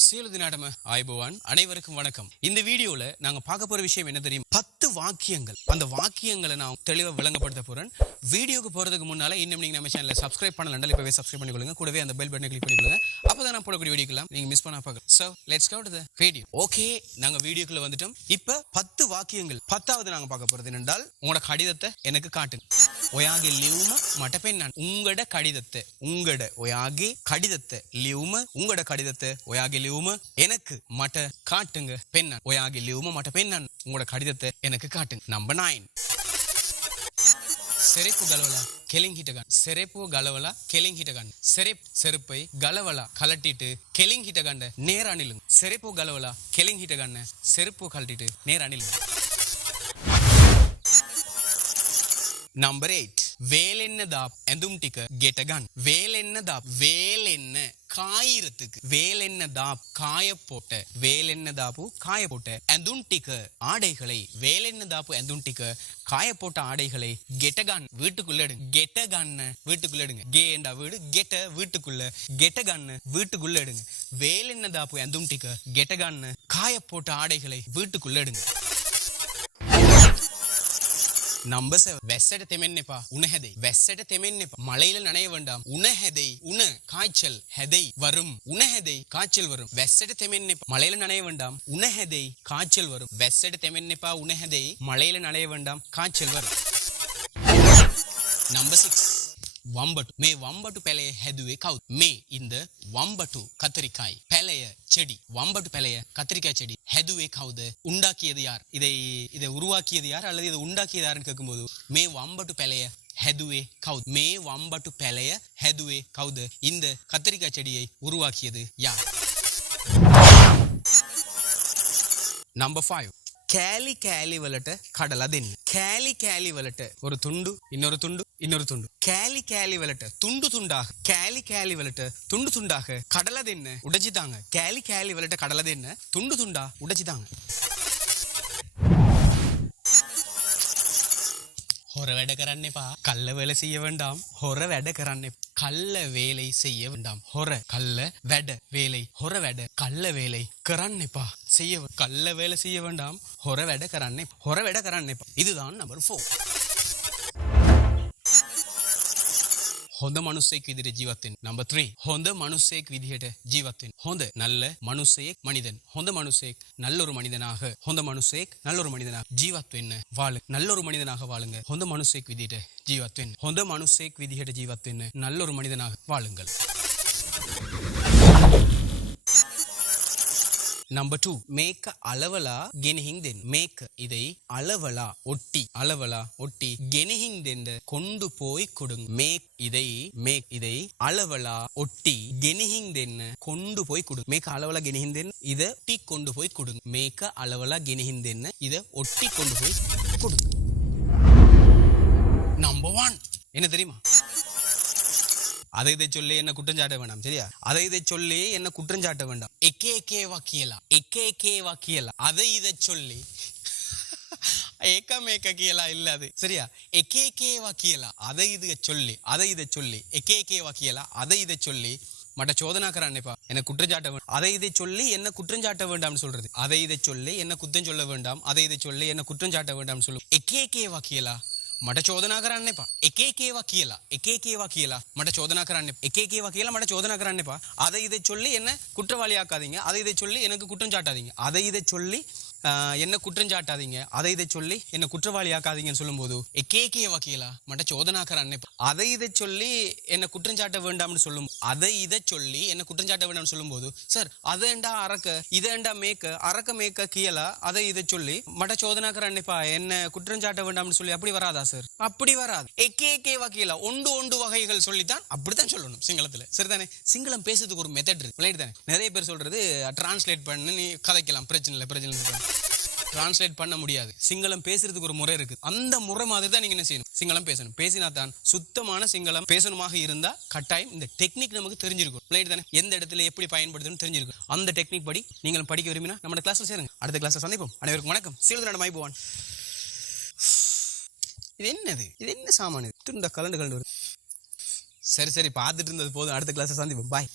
சீலுதி நாடம ஆய்பவான் அனைவருக்கும் வணக்கம். இந்த வீடியோல நாங்க பார்க்க போற விஷயம் என்ன தெரியும்? 10 வாக்கியங்கள். அந்த வாக்கியங்களை நான் தெளிவா விளங்கப்படுத்த போறேன். வீடியோக்கு போறதுக்கு முன்னால இன்னும் நீங்க நம்ம சேனலை சப்ஸ்கிரைப் பண்ணலன்னா இப்பவே சப்ஸ்கிரைப் பண்ணிக்கொள்ளுங்க. கூடவே அந்த பெல் பட்டனை கிளிக் பண்ணிக்கொள்ளுங்க. அப்பதான் நான் போடக்கூடிய வீடியோக்கெல்லாம் நீங்க மிஸ் பண்ண பார்க்கலாம். So let's go to the video. Okay, நாங்க வீடியோக்குள்ள வந்துட்டோம். இப்ப 10 வாக்கியங்கள். 10வது நாங்க பார்க்க போறது என்னென்றால், உங்களோட கடிதத்தை எனக்கு காட்டுங்க. ஒயாகி லியூம மட்ட பெண்ணான். உங்களோட கடிதத்தை லியூம உங்களோட கடிதத்தை ஒயாகி லியூம எனக்கு மட்ட காட்டுங்க. பெண்ணான் ஒயாகி லியூம மட்ட பெண்ணான். உங்களோட கடிதத்தை எனக்கு காட்டுங்க. நம்பர் 9. செருப்பு கலவலா கெலிங் ஹிட்டகான். செருப்பு கலவலா கெலிங் ஹிட்டகான். செருப்பை கலவலா கலட்டிட்டு கெலிங் ஹிட்டகாண்ட நேர் அணிலுங்க. செருப்பு கலவலா கெலிங் ஹிட்டகான். செருப்பு கலட்டிட்டு நேர் அணிலுங்க. நம்பர் 8. வேலென்னதாப் எந்தும் டிக்க கெட்டகன். வேலென்னதாப் வேலென்ன காயிரத்துக்கு. வேலென்னதாப் காய போட்ட. வேலென்னதாப்பு காய போட்ட. எந்தும் டிக்க ஆடைகளை. வேலென்னதாப்பு எந்தும் டிக்க காய போட்ட ஆடைகளை கெட்டகன் வீட்டுக்குள்ள எடுங்க. கெட்டகன் வீட்டுக்குள்ள எடுங்க. கேண்டா வீடு, கெட்ட வீட்டுக்குள்ள. கெட்டகன் வீட்டுக்குள்ள எடுங்க. வேலென்னதாப்பு எந்தும் டிக்க கெட்டகன் காய போட்ட ஆடைகளை வீட்டுக்குள்ள எடுங்க. நம்பர் 7. வெස්සට තෙමෙන්න එපා උණ හැදෙයි. வெස්සට තෙමෙන්න එපා. மழையில நனைய வேண்டாம். உண හැදෙයි. உண காய்ச்சல் හැදෙයි வரும். உண හැදෙයි காய்ச்சல் வரும். வெස්සට තෙමෙන්න එපා. மழையில நனைய வேண்டாம். உண හැදෙයි காய்ச்சல் வரும். வெස්සට තෙමෙන්න එපා உண හැදෙයි. மழையில நனைய வேண்டாம். காய்ச்சல் வரும். நம்பர் 6. வம்பட்டு. மே வம்பட்டு பெலைய ஹெதுவே கவுத். மே இந்த வம்பட்டு கத்திரிக்காய் பெலைய செடி. வம்பட்டு பெலைய கத்திரிக்காய் செடி ஹெதுவே கவுது உண்டாக்கியது யார்? இதை உருவாக்கியது யார் அல்லது இதை உண்டாக்கியது யாருன்னு கேட்கும்போது மே வம்பட்டு பெலைய ஹெதுவே கவுத். மே வம்பட்டு பெலைய ஹெதுவே கவுது. இந்த கத்திரிக்காய் செடியை உருவாக்கியது யார்? நம்பர் 5. කෑලි කෑලි වලට කඩලා දෙන්න. කෑලි කෑලි වලට ஒரு துண்டு இன்னொரு துண்டு இன்னொரு துண்டு. කෑලි කෑලි වලට துண்டு துண்டாக. කෑලි කෑලි වලට துண்டு துண்டாக கடலை දෙන්න உடைச்சி தாங்க. කෑලි කෑලි වලට கடலை දෙන්න துண்டு துண்டா உடைச்சி தாங்க. ஹொர வேட කරන්න එපා. කල්ල வேலை செய்ய வேண்டாம். ஹொர வேட කරන්න එපා. கள்ள வேலை செய்ய வேண்டாம். ஹொர கள்ள வேட வேலை. ஹொர வேட கள்ள வேலை කරන්න එපා. செய்ய கள்ள வேலை செய்ய வேண்டாம். ஹொர வேட කරන්න එපා. ஹொர வேட කරන්න එපා. இதுதான் நம்பர் 4. හොඳ මනුස්සයෙක් විදිහට ජීවත් වෙන්න. நம்பர் 3. හොඳ මනුස්සයෙක් විදිහට ජීවත් වෙන්න. හොඳ நல்ல மனுஷேக் மனிதன். ஹொந்த மனுஷேக் நல்ல ஒரு மனிதனாக. ஹொந்த மனுஷேக் நல்ல ஒரு மனிதனாக ஜீவத் වෙන්න. வாழு. நல்ல ஒரு மனிதனாக வாழுங்க. ஹொந்த மனுஷேக் විදිහට ජීවත් වෙන්න. හොඳ மனுஷேக் විදිහට ජීවත් වෙන්න. நல்ல ஒரு மனிதனாக வாழுங்கள். நம்பர் 2. மேக்க அளவலா கெனிஹிங் தென். மேக்க இதை அளவலா ஒட்டி. அளவலா ஒட்டி கெனிஹிங் தென் கொண்டு போய் கொடுங்க. மேக் இதை அளவலா ஒட்டி கெனிஹிங் தென் கொண்டு போய் கொடுங்க. மேக்க அளவலா கெனிஹிங் தென் இதை ஒட்டி கொண்டு போய் கொடுங்க. மேக்க அளவலா கெனிஹிங் தென் இதை ஒட்டி கொண்டு போய் கொடுங்க. நம்பர் 1 என்ன தெரியுமா? அதை இதை சொல்லி என்ன குற்றஞ்சாட்ட வேண்டாம். சரியா? அதை இதை சொல்லி என்ன குற்றஞ்சாட்ட வேண்டாம். எக்கேவா கியலா. அதை இதை சொல்லி ஏக்கமேக்க கியலா இல்ல அது. சரியா? எக்கேவா கியலா. அதை இதை சொல்லி எக்கேவா கியலா. அதை இதை சொல்லி மட்ட சோதனா கரானேப்பா என்ன குற்றஞ்சாட்ட வேண்டாம். அதை இதை சொல்லி என்ன குற்றஞ்சாட்ட வேண்டாம்னு சொல்றது. அதை இதை சொல்லி என்ன குற்றம் சொல்ல வேண்டாம். அதை இதை சொல்லி என்ன குற்றஞ்சாட்ட வேண்டாம்னு சொல்லும். எக்கேவா கியலா මට චෝදනා කරන්න එපා. එකේකේවා කියලා මට චෝදනා කරන්න එපා. එකේකේවා කියලා මට චෝදනා කරන්න එපා. அதை இதை சொல்லி என்ன குற்றவாளியாக்காதீங்க. அதை இதை சொல்லி எனக்கு குற்றம் சாட்டாதீங்க. அதை இதை சொல்லி என்ன குற்றம் சாட்டாதீங்க. அதை இதை சொல்லி என்ன குற்றவாளியாக்காதீங்கன்னு சொல்லும்போது எக்கேகேவா කියලා මට චෝදනා කරන්න එපா. அதை இதை சொல்லி என்ன குற்றம் சாட்ட வேண்டாம்னு சொல்லும். அதை இதை சொல்லி என்ன குற்றம் சாட்ட வேண்டாம்னு சொல்லும்போது சார் அதேண்டா அரக்க இதேண்டா மேக்க அரக்க மேக்க කියලා அதை இதை சொல்லி மட்ட சோதனா කරන්න එපா என்ன குற்றம் சாட்ட வேண்டாம்னு சொல்லி அப்படி வராதா சார்? அப்படி வராது. எக்கேகேவா කියලා ஒன்று வகைகள் சொல்லித்தான் அப்படித்தான் சொல்லணும் சிங்களத்துல. சரிதானே? சிங்களம் பேசுறதுக்கு ஒரு மெத்தட் இருக்கு. ரைட் தானே? நிறைய பேர் சொல்றது டிரான்ஸ்லேட் பண்ணி நீ கதைக்கலாம். பிரச்சனை இல்லை. டிரான்ஸ்லேட் பண்ண முடியாது. சிங்களம் பேசுறதுக்கு ஒரு முறை இருக்கு. அந்த முறை மாதிரி தான் நீங்க என்ன செய்யணும்? சிங்களம் பேசணும். பேசினா தான் சுத்தமான சிங்களம் பேசணுமாக இருந்தா கட்டாயம் இந்த டெக்னிக் நமக்கு தெரிஞ்சிருக்கும். ரைட் தானே? எந்த இடத்துல எப்படி பயன்படுத்தணும்னு தெரிஞ்சிருக்கும். அந்த டெக்னிக் படி நீங்களும் படிக்க விரும்பினா நம்ம கிளாஸ்ல சேருங்க. அடுத்த கிளாஸ்ல சந்திப்போம். அனைவருக்கும் வணக்கம். சீலுதி நாடம ஆய்பவான். இது என்னது? இது என்ன சாமான்? இது இந்த கலண்டு வருது. சரி பார்த்துட்டு இருந்தது போதும். அடுத்த கிளாஸ்ல சந்திப்போம். பாய்.